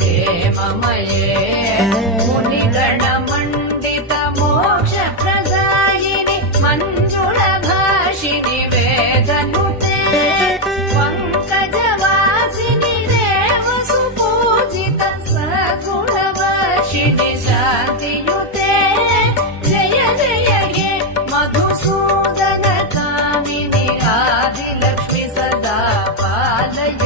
हेममये मुनिगणमण्डित मोक्षप्रदायिनि मञ्जुळभाषिणि वेदनुते पङ्कजवासिनि देवसुपूजित सगुणवासिनि शान्तियुते जय जय हे मधुसूदन कामिनि आदिलक्ष्मि सदा पालय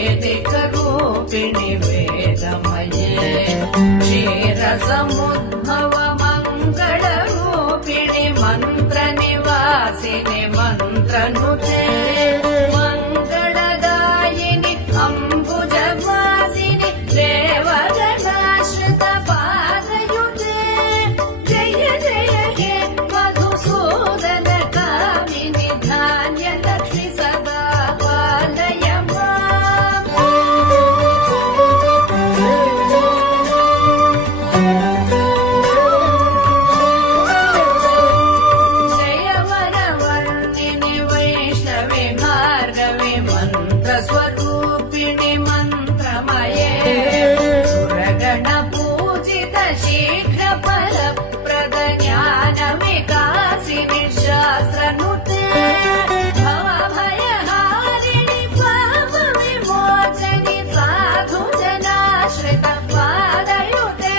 वैदिकरूपिणि वेदमये क्षीरसमुद्भव मङ्गलरूपिणि मन्त्रनिवासिनि मन्त्रनुते मङ्गलदायिनि अम्बुजवासिनि देवगणाश्रित पादयुते जय जय हे मधुसूदन कामिनि धान्यलक्ष्मि सदा पालय स्वरूपिणि मन्त्रमये सुरगणपूजित शीघ्र फलप्रद ज्ञान विकासिनि शास्त्रनुते भवभयहारिणि पाप विमोचनि साधु जनाश्रित पादयुते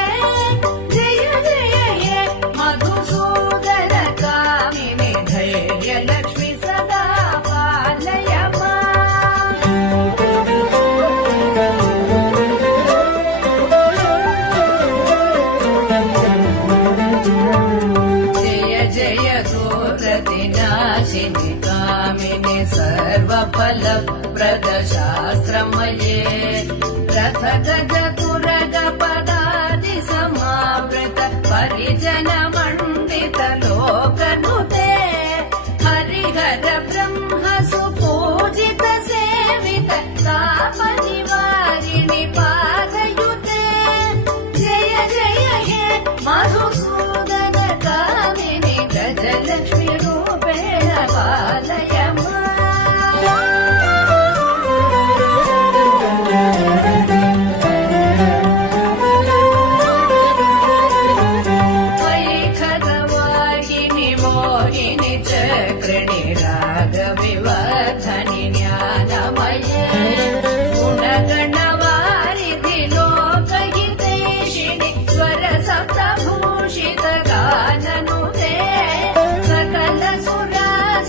जय जय हे मधुसूदन कामिनि धैर्यलक्ष्मि सदा पालय नाशिनि कामिनि सर्वफलप्रद शास्त्रमये रथ गज तुरग पदादि समावृत परिजन मण्डित लोकनुते हरिहर ब्रह्म सुपूजित सेवित ताप निवारिणि पादयुते जय जय हे मधुसूदन कामिनि गजलक्ष्मि पालय वैखगवाहिनि मोहिनि चक्रिणि रागविवर्धनि ज्ञानमये गुणगणवारिधि लोकहितैषिणि स्वर सप्तभूषित गाननुते सकल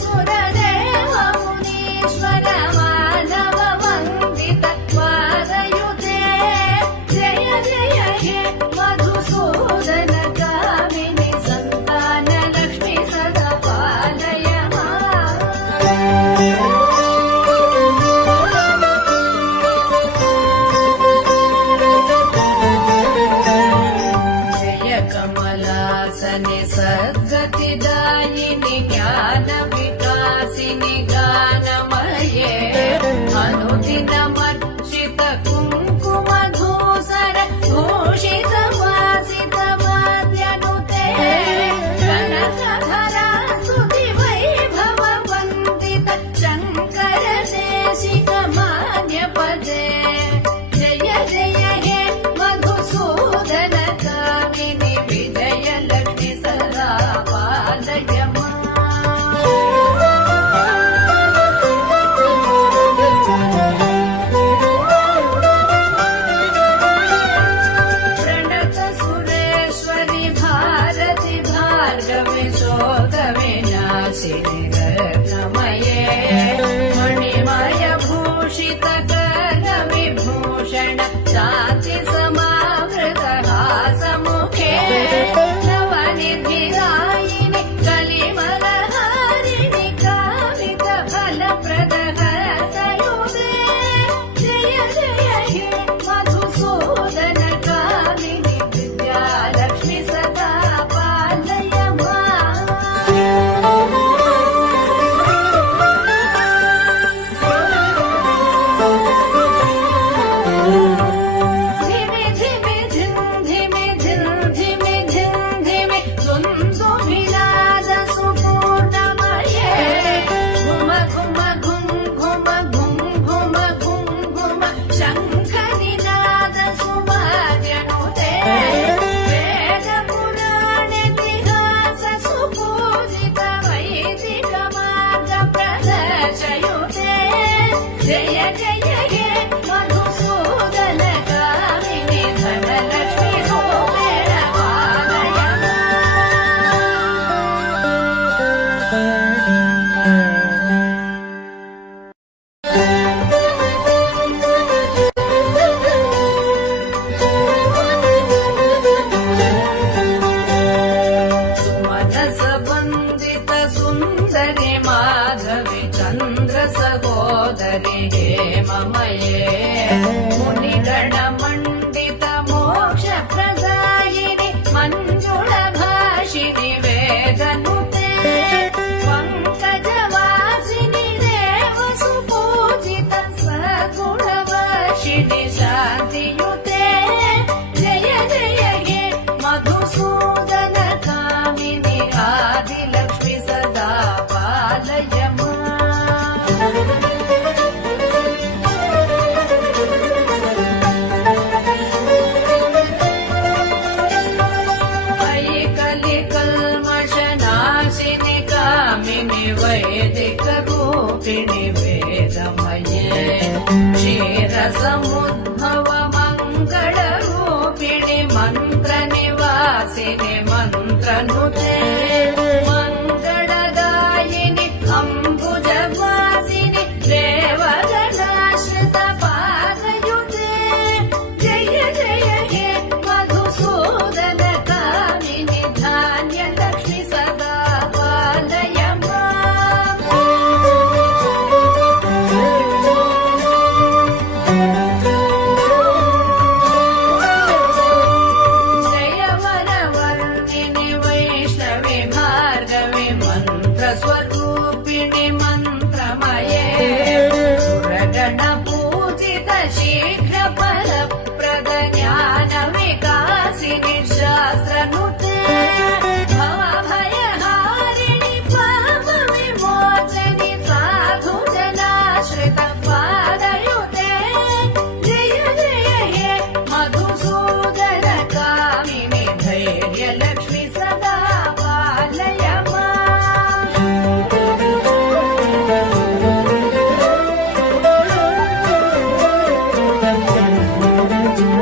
सुरदेव मुनीश्वर मानव वन्दित पादयुते जय जय हे मधुसूदन कामिनि सन्तान लक्ष्मि सदा पालय जय कमलासने सद्गतिदायिनि ज्ञान विकासिनि गानमये अनुदिनमर्चित कुङ्कुमधूसर भूषित वासित वाद्यनुते कनकधरा स्तुति वैभव वन्दित शङ्कर देशिक मान्यपदे जय जय हे मधुसूदन कामिनि विजयलक्ष्मि सदा पालय प्रणत सुरेश्वरि भारति भार्गवि शोक विनाशिनि रत्नमये मणिमय भूषित कर विभूषण शान्ति समावृत हासमुखे नवनिधिदायिनि कलिमलहारिणि कामित फलप्रद हसयुते जय जय हे मधुसूदन कामिनि विद्यालक्ष्मि सदा पालय शास्त्रमये मुनिगणमण्डित मोक्षप्रदायिनि मञ्जुळभाषिणि वेदनुते पङ्कजवासिनि देवसुपूजित सद्गुणवर्षिणि शान्तियुते जय जय हे मधुसूदन कामिनि आदिलक्ष्मि सदा पालय कलिकल्मषनाशिनि कामिनि वैदिकरूपिणि वेदमये क्षीरसमुद्भव मङ्गलरूपिणि मन्त्रनिवासिनि मन्त्रनुते मङ्गलदायिनि अम्बुजवासिनि देवगणाश्रित पादयुते जय जय हे मधुसूदन कामिनि धान्यलक्ष्मि सदा पालय जय वरवर्णिनि वैष्णवि भार्गवि मन्त्रस्वरूपिणि मन्त्रमये सुरगणपूजित शीघ्रफलप्रद ज्ञानविकासिनि शास्त्रनुते भवभयहारिणि पापविमोचनि साधुजनाश्रित पादयुते जय जय हे मधुसूदन कामिनि धैर्यलक्ष्मि सदा पालय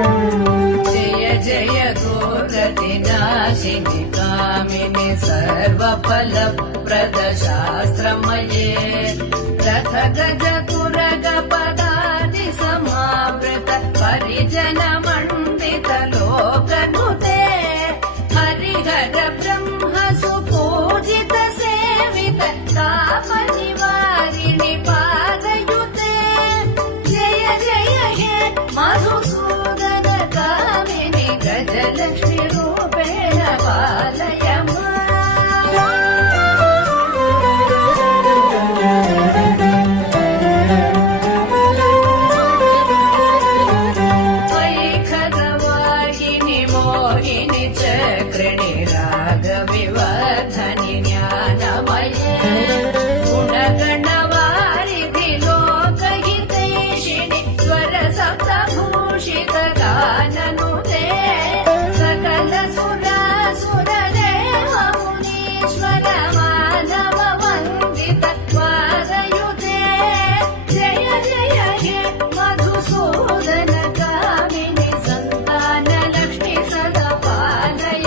जय जय दुर्गतिनाशिनि कामिनि सर्वफलप्रद शास्त्रमये रथ गज तुरग पदाति समावृत परिजनमण्डित लोकनुते हरिहर ब्रह्म सुपूजित सेवित तापनिवारिणि पादयुते जय जय हे मधुसूदन कामिनि गजलक्ष्मि रूपेण पालय वैखगवाहिनि मोहिनि चक्रिणि रागविवर्धनि ज्ञानमये गुणगणवारिधि लोकहितैषिणि स्वरसप्तभूषित गाननुते सकल सुरासुरदेव मुनीश्वर मानव वन्दित पादयुते जय जय हे मधुसूदन कामिनि सन्तानलक्ष्मि सदा पालय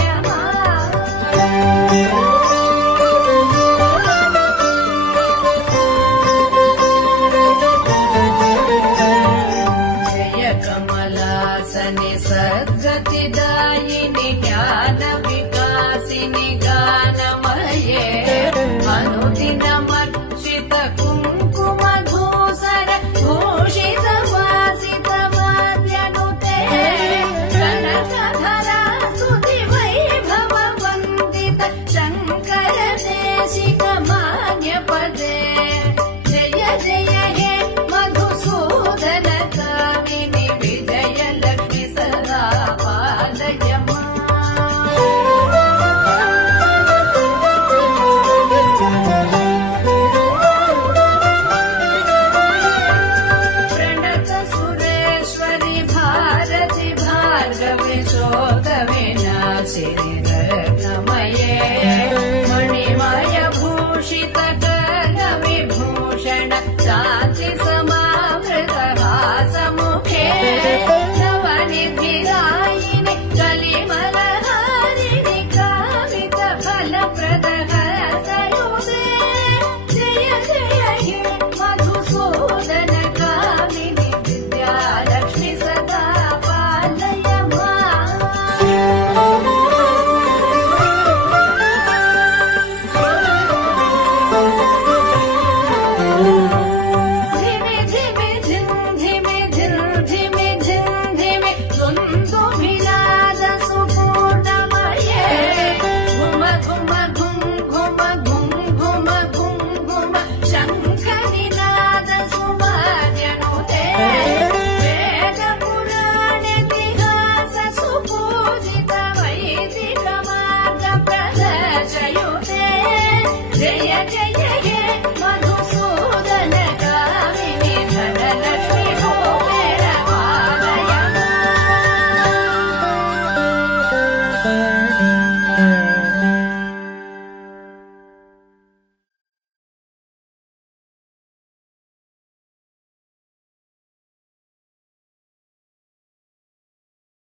जय कमलासनि सद्गतिदायिनि ज्ञानविकासिनि गानमये अनुदिनमर्चित कुङ्कुमधूसर भूषित वासित वाद्यनुते कनकधरा स्तुति वैभव वन्दित शङ्कर देशिक मान्यपदे जय जय हे मधुसूदन कामिनि विजयलक्ष्मि सदा पालय प्रणत सुरेश्वरि भारति भार्गवि शोकविनाशिनि